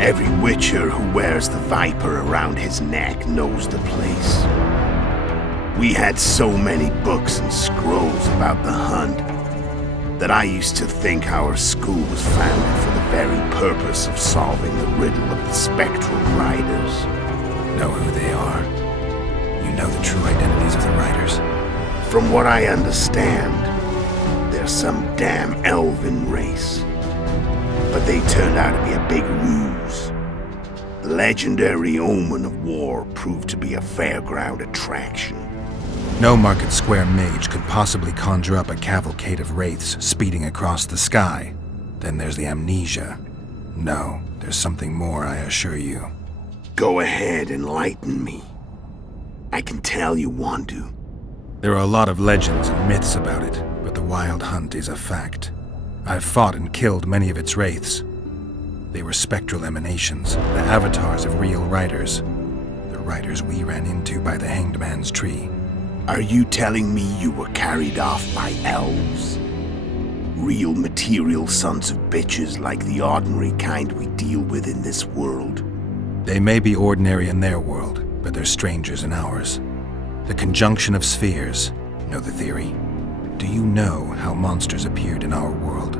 Every witcher who wears the viper around his neck knows the place. We had so many books and scrolls about the hunt that I used to think our school was founded for the very purpose of solving the riddle of the spectral riders. Know who they are? You know the true identities of the riders? From what I understand, they're some damn elven race. But they turned out to be a big ruse. The legendary omen of war proved to be a fairground attraction. No Market Square mage could possibly conjure up a cavalcade of wraiths speeding across the sky. Then there's the amnesia. No, there's something more, I assure you. Go ahead, enlighten me. I can tell you want to. There are a lot of legends and myths about it, but the Wild Hunt is a fact. I've fought and killed many of its wraiths. They were spectral emanations, the avatars of real riders. The riders we ran into by the Hanged Man's Tree. Are you telling me you were carried off by elves? Real material sons of bitches like the ordinary kind we deal with in this world? They may be ordinary in their world, but they're strangers in ours. The conjunction of spheres. Know the theory? Do you know how monsters appeared in our world?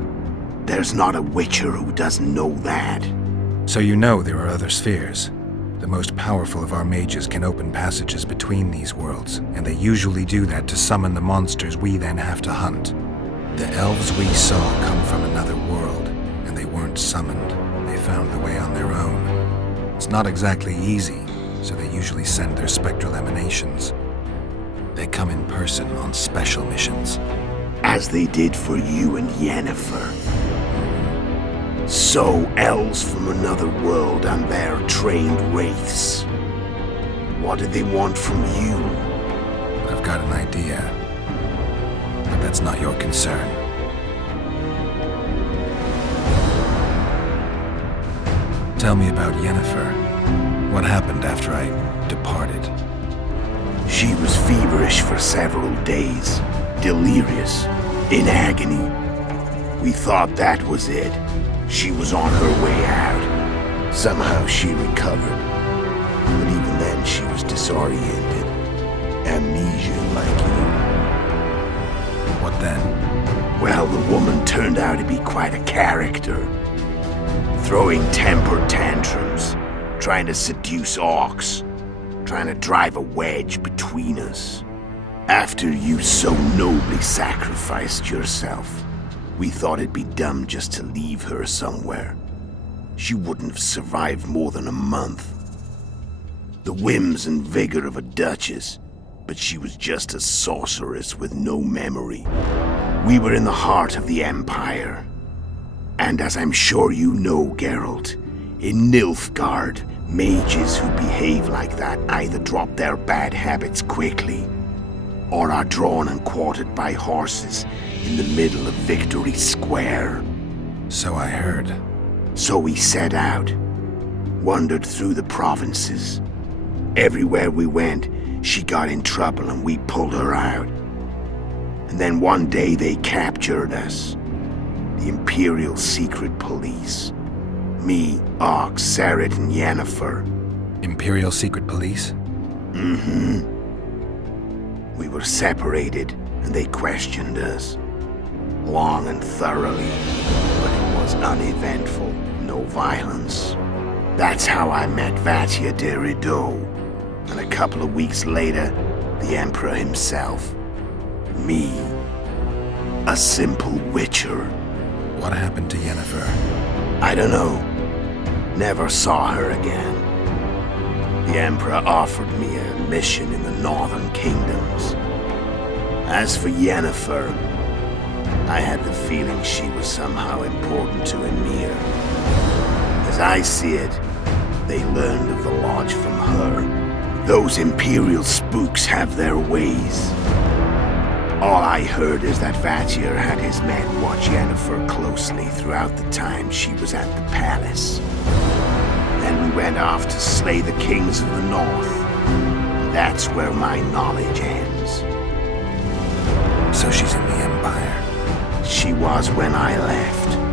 There's not a witcher who doesn't know that. So you know there are other spheres. The most powerful of our mages can open passages between these worlds, and they usually do that to summon the monsters we then have to hunt. The elves we saw come from another world, and they weren't summoned. They found the way on their own. It's not exactly easy, so they usually send their spectral emanations. They come in person on special missions. As they did for you and Yennefer. So, elves from another world and their trained wraiths. What did they want from you? I've got an idea, but that's not your concern. Tell me about Yennefer. What happened after I departed? She was feverish for several days, delirious, in agony. We thought that was it. She was on her way out. Somehow she recovered. But even then she was disoriented. Amnesia like you. What then? Well, the woman turned out to be quite a character. Throwing temper tantrums, trying to seduce orcs, trying to drive a wedge between us. After you so nobly sacrificed yourself, we thought it'd be dumb just to leave her somewhere. She wouldn't have survived more than a month. The whims and vigor of a duchess, but she was just a sorceress with no memory. We were in the heart of the Empire. And as I'm sure you know, Geralt, in Nilfgaard, mages who behave like that either drop their bad habits quickly, or are drawn and quartered by horses in the middle of Victory Square. So I heard. So we set out, wandered through the provinces. Everywhere we went, she got in trouble and we pulled her out. And then one day they captured us. The Imperial Secret Police. Me, Ox, Sarret, and Yennefer. Imperial Secret Police? Mm-hmm. We were separated, and they questioned us. Long and thoroughly, but it was uneventful, no violence. That's how I met Vatia de Rideau, and a couple of weeks later, the Emperor himself. Me, a simple witcher. What happened to Yennefer? I don't know. Never saw her again. The Emperor offered me a mission in the northern kingdoms. As for Yennefer, I had the feeling she was somehow important to Emir. As I see it, they learned of the lodge from her. Those Imperial spooks have their ways. All I heard is that Vatir had his men watch Yennefer closely throughout the time she was at the palace. Then we went off to slay the kings of the north. That's where my knowledge ends. So she's in the Empire? She was when I left.